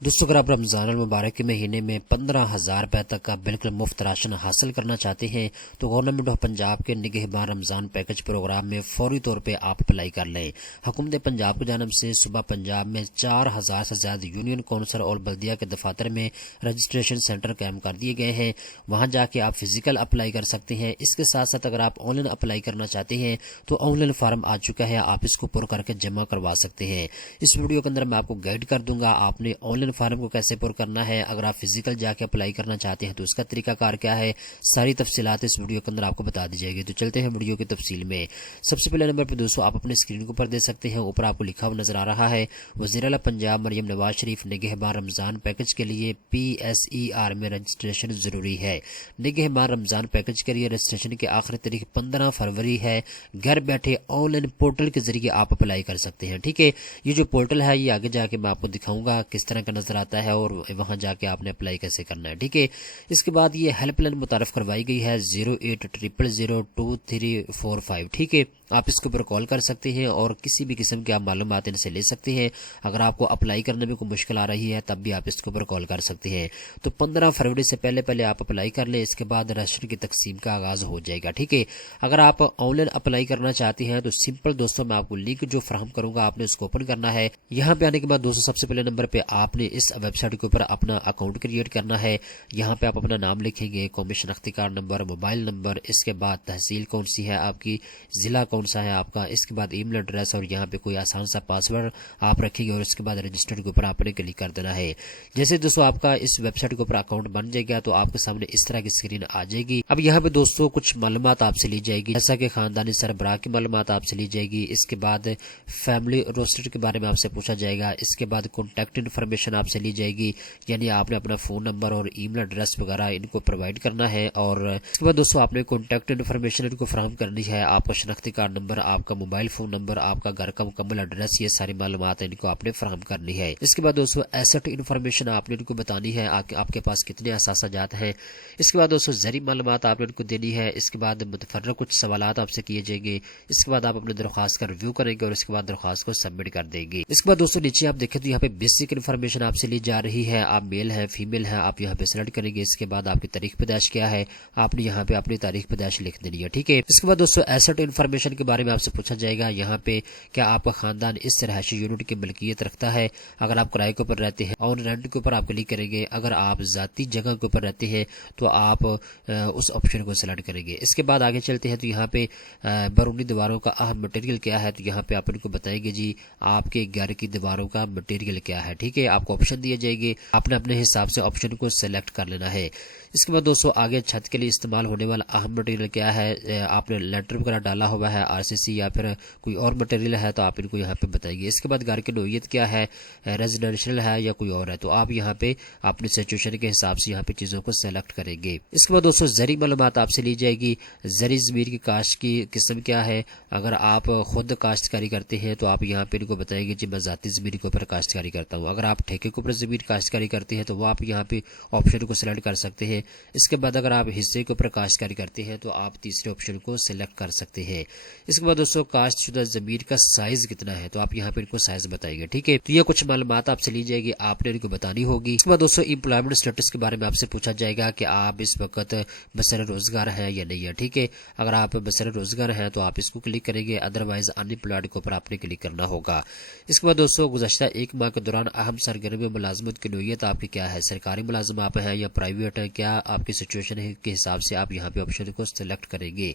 दोस्तों, अगर आप रमज़ान मुबारक के महीने में 15,000 रुपये तक का बिल्कुल मुफ्त राशन हासिल करना चाहते हैं तो गवर्नमेंट ऑफ पंजाब के निगहबान रमज़ान पैकेज प्रोग्राम में फौरी तौर पे आप अप्लाई कर लें। हुकूमत पंजाब की जानब से सुबह पंजाब में 4,000 से ज़्यादा यूनियन कौंसल और बल्दिया के दफातर में रजिस्ट्रेशन सेंटर कायम कर दिए गए हैं। वहाँ जाके आप फिजिकल अप्लाई कर सकते हैं। इसके साथ साथ अगर आप ऑनलाइन अप्लाई करना चाहते हैं तो ऑनलाइन फार्म आ चुका है, आप इसको पुर करके जमा करवा सकते हैं। इस वीडियो के अंदर मैं आपको गाइड कर दूंगा आपने ऑनलाइन फार्म को कैसे पुर करना है। अगर आप फिजिकल जाके अप्लाई करना चाहते हैं तो उसका तरीकाकार क्या है, सारी तफसीलात इस वीडियो के अंदर आपको बता दी जाएगी। तो चलते हैं वीडियो की तफसील में। सबसे पहले नंबर पर दोस्तों आप अपने स्क्रीन के ऊपर देख सकते हैं, ऊपर आपको लिखा हुआ नजर आ रहा है वज़ीर आला पंजाब मरियम नवाज शरीफ निगहबान रमजान पैकेज के लिए PSER में रजिस्ट्रेशन जरूरी है। निगहबान रमजान पैकेज के लिए रजिस्ट्रेशन की आखिरी तारीख 15 फरवरी है। घर बैठे ऑनलाइन पोर्टल के जरिए आप अप्लाई कर सकते हैं। ठीक है, ये जो पोर्टल है ये आगे जाके मैं आपको दिखाऊंगा किस तरह का नजर आता है और वहां जाके आपने अप्लाई कैसे करना है। ठीक है, इसके बाद ये हेल्पलाइन मुतारफ करवाई गई है 080002345। ठीक है, आप इसके ऊपर कॉल कर सकते हैं और किसी भी किस्म की आप मालूमात इनसे ले सकते हैं। अगर आपको अप्लाई करने में कोई मुश्किल आ रही है तब भी आप इसके ऊपर कॉल कर सकते हैं। तो 15 फरवरी से पहले पहले आप अप्लाई कर लें, इसके बाद राशन की तकसीम का आगाज हो जाएगा। ठीक है, अगर आप ऑनलाइन अप्लाई करना चाहते हैं तो सिंपल दोस्तों मैं आपको लिंक जो फराहम करूंगा आपने उसको ओपन करना है। यहाँ पे आने के बाद दोस्तों सबसे पहले नंबर पे आपने इस वेबसाइट के ऊपर अपना अकाउंट क्रिएट करना है। यहाँ पे आप अपना नाम लिखेंगे, कौमी शनाख्ती कार्ड नंबर, मोबाइल नंबर, इसके बाद तहसील कौन सी है आपकी, जिला कौन सा है आपका, इसके बाद ईमेल एड्रेस और यहाँ पे कोई आसान सा पासवर्ड आप रखेंगे और इसके बाद रजिस्टर्ड के ऊपर आपने क्लिक कर देना है। जैसे दोस्तों आपका इस वेबसाइट के ऊपर अकाउंट बन जाएगा तो आपके सामने इस तरह की स्क्रीन आ जाएगी। अब यहाँ पे दोस्तों कुछ मालूमात आपसे ली जाएगी, जैसा कि खानदानी सरबराह की मालूमात आपसे ली जाएगी। इसके बाद फैमिली रोस्टर के बारे में आपसे पूछा जाएगा। इसके बाद कॉन्टैक्ट इन्फॉर्मेशन आपसे ली जाएगी, यानी आपने अपना फोन नंबर और ईमेल एड्रेस वगैरह इनको प्रोवाइड करना है। और इसके बाद दोस्तों आपने कॉन्टैक्ट इन्फॉर्मेशन इनको फराहम करनी है, आपका शनाख्ती कार्ड नंबर, आपका मोबाइल फोन नंबर, आपका घर का मुकम्मल एड्रेस, ये सारी मालूमात इनको आपने फराहम करनी है। इसके बाद दोस्तों एसेट इन्फॉर्मेशन आपने इनको बतानी है, आपके पास कितने असासाजात हैं। इसके बाद दोस्तों ज़री मालूमात आपने इनको देनी है। इसके बाद मुतफर्रक कुछ सवालात आपसे किए जाएंगे। इसके बाद आप अपनी दरख्वास्त का रिव्यू करेंगे और इसके बाद दरख्वास्त को सबमिट कर देंगे। इसके बाद दोस्तों नीचे आप देखें तो यहाँ पे बेसिक इन्फॉर्मेशन आपसे ली जा रही है, आप मेल है फीमेल है आप यहाँ पे सेलेक्ट करेंगे। इसके बाद आपकी तारीख पैदाइश क्या है, आपने यहाँ पे अपनी तारीख पैदाइश लिख देनी है। ठीक है, इसके बाद दोस्तों एसेट इन्फॉर्मेशन के बारे में आपसे पूछा जाएगा, यहाँ पे क्या आपका खानदान इस रहायशी यूनिट की मलकियत रखता है। अगर आप किराए के ऊपर रहते हैं ऑन रेंट के ऊपर आप क्लिक करेंगे। अगर आप जाती जगह के ऊपर रहते हैं तो आप उस ऑप्शन को सिलेक्ट करेंगे। इसके बाद आगे चलते हैं तो यहाँ पे बैरूनी दीवारों का अहम मटेरियल क्या है, तो यहाँ पे आप इनको बताएंगे जी आपके घर की दीवारों का मटेरियल क्या है। ठीक है, आपको ऑप्शन दिए जाएंगे, आपने अपने हिसाब से ऑप्शन को सिलेक्ट कर लेना है। इसके बाद दोस्तों आगे छत के लिए इस्तेमाल होने वाला अहम मटेरियल क्या है, आपने लेटर वगैरह डाला हुआ है RCC या फिर कोई और मटेरियल है तो आप इनको यहाँ पे बताएंगे। इसके बाद घर की नोयत क्या है, रेजिडेंशियल है या कोई और है, तो आप यहाँ पे अपने सिचुएशन के हिसाब से यहाँ पे चीज़ों को सेलेक्ट करेंगे। इसके बाद दोस्तों ज़री मालूमात आपसे ली जाएगी, ज़री ज़मीन की काश्त की किस्म क्या है। अगर आप खुद काश्तकारी करते हैं तो आप यहाँ पे इनको बताएंगे जी मैं ज़ाती ज़मीन के ऊपर काश्तकारी करता हूँ। अगर आप ठेके के ऊपर ज़मीन काश्तकारी करते हैं तो वो आप यहाँ पे ऑप्शन को सिलेक्ट कर सकते हैं। इसके बाद अगर आप हिस्से के ऊपर काश्तकारी करते हैं तो आप तीसरे ऑप्शन को सिलेक्ट कर सकते हैं। इसके बाद दोस्तों काश्तशुदा ज़मीन का साइज कितना है, तो आप यहाँ पे इनको साइज बताएंगे। ठीक है, तो ये कुछ मालूमात आपसे ली जाएगी, आपने इनको बतानी होगी। इसके बाद दोस्तों एम्प्लॉयमेंट स्टेटस के बारे में आपसे पूछा जाएगा कि आप इस वक्त बसर रोजगार है या नहीं है। ठीक है, अगर आप बसर रोजगार है तो आप इसको क्लिक करेंगे, अदरवाइज अनएम्प्लॉयड के ऊपर आपने क्लिक करना होगा। इसके बाद दोस्तों गुज़श्ता एक माह के दौरान अहम सरगर्मी मुलाजमत की नोयत आपकी क्या है, सरकारी मुलाजिम आप हैं या प्राइवेट है, क्या आपकी सिचुएशन है के हिसाब से आप यहाँ पे ऑप्शन को सिलेक्ट करेंगे।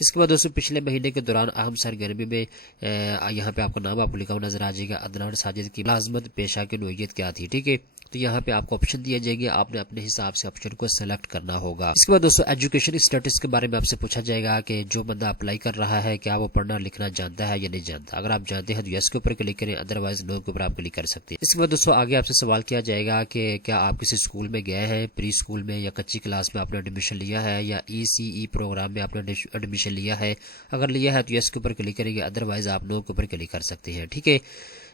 इसके बाद दोस्तों पिछले महीने के दौरान अहम सरगर्मी में यहाँ पे आपका नाम आपको लिखा हुआ नजर आ जाएगा, अदनान साजिद की मुलाजमत पेशा की नोयत क्या थी। ठीक है, तो यहाँ पे आपको ऑप्शन दिए जाएंगे, आपने अपने हिसाब से ऑप्शन को सिलेक्ट करना होगा। इसके बाद दोस्तों एजुकेशन स्टेटस के बारे में आपसे पूछा जाएगा कि जो बंदा अप्लाई कर रहा है क्या वो पढ़ना लिखना जानता है या नहीं जानता। अगर आप जानते हैं तो यस के ऊपर क्लिक करें, अदरवाइज नो के ऊपर आप क्लिक कर सकते हैं। इसके बाद दोस्तों आगे आपसे सवाल किया जाएगा कि क्या आप किसी स्कूल में गए हैं, प्री स्कूल में या कच्ची क्लास में आपने एडमिशन लिया है या ECE प्रोग्राम में आपने एडमिशन लिया है। अगर लिया है तो यस के ऊपर क्लिक करेंगे, अदरवाइज आप नो के ऊपर क्लिक कर सकते हैं। ठीक है,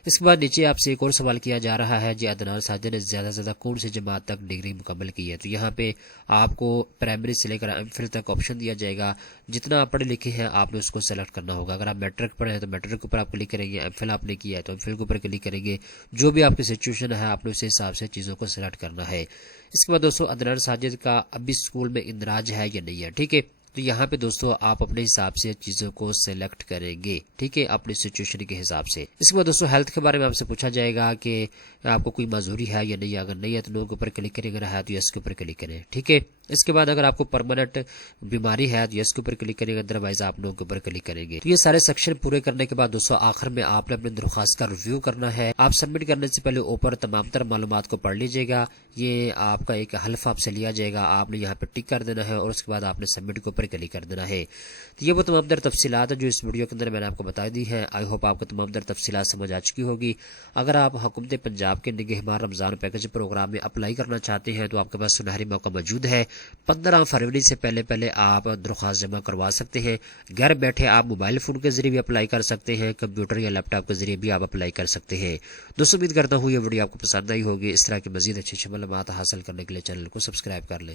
اس کے بعد نیچے آپ سے ایک اور سوال کیا جا رہا ہے جی عدنان ساجد نے زیادہ سے زیادہ کون سی جماعت تک ڈگری مکمل کی ہے؟ تو یہاں پہ آپ کو پرائمری سے لے کر ایم فل تک آپشن دیا جائے گا، جتنا آپ پڑھے لکھے ہیں آپ نے اس کو سلیکٹ کرنا ہوگا۔ اگر آپ میٹرک پڑھے ہیں تو میٹرک کے اوپر آپ کلک کریں گے، ایم فل آپ نے کیا ہے تو ایم فل کے اوپر کلک کریں گے، جو بھی آپ کی سچویشن ہے آپ نے اسی حساب سے چیزوں کو سلیکٹ کرنا ہے۔ اس کے بعد دوستوں عدنان ساجد کا ابھی اسکول میں اندراج ہے یا نہیں ہے، ٹھیک ہے، تو یہاں پہ دوستوں آپ اپنے حساب سے چیزوں کو سلیکٹ کریں گے، ٹھیک ہے، اپنی سچویشن کے حساب سے۔ اس کے بعد دوستوں ہیلتھ کے بارے میں آپ سے پوچھا جائے گا کہ آپ کو کوئی معذوری ہے یا نہیں، اگر نہیں ہے تو نو کے اوپر کلک کریں، اگر ہے تو یس کے اوپر کلک کریں، ٹھیک ہے۔ اس کے بعد اگر آپ کو پرماننٹ بیماری ہے تو یس کے اوپر کلک کریں گے، ادروائز آپ نو کے اوپر کلک کریں گے۔ تو یہ سارے سیکشن پورے کرنے کے بعد دوستوں آخر میں آپ نے اپنی درخواست کا ریویو کرنا ہے۔ آپ سبمٹ کرنے سے پہلے اوپر تمام تر معلومات کو پڑھ لیجیے گا، یہ آپ کا ایک حلف آپ سے لیا جائے گا، آپ نے یہاں پہ ٹک کر دینا ہے اور اس کے بعد آپ نے سبمٹ کے اوپر کلک کر دینا ہے۔ تو یہ وہ تمام در تفصیلات ہیں جو اس ویڈیو کے اندر میں نے آپ کو بتا دی ہیں۔ آئی ہوپ آپ کو تمام در تفصیلات سمجھ آ چکی ہوگی۔ اگر آپ حکومت پنجاب کے نگہبان رمضان پیکج پروگرام میں اپلائی کرنا چاہتے ہیں تو آپ کے پاس سنہری موقع موجود ہے۔ 15 فروری سے پہلے آپ درخواست جمع کروا سکتے ہیں۔ گھر بیٹھے آپ موبائل فون کے ذریعے بھی اپلائی کر سکتے ہیں، کمپیوٹر یا لیپ ٹاپ کے ذریعے بھی آپ اپلائی کر سکتے ہیں۔ دوستوں امید کرتا ہوں یہ ویڈیو آپ کو پسند آئی ہوگی۔ اس طرح کی مزید اچھی معلومات حاصل کرنے کے لیے چینل کو سبسکرائب کر لیں۔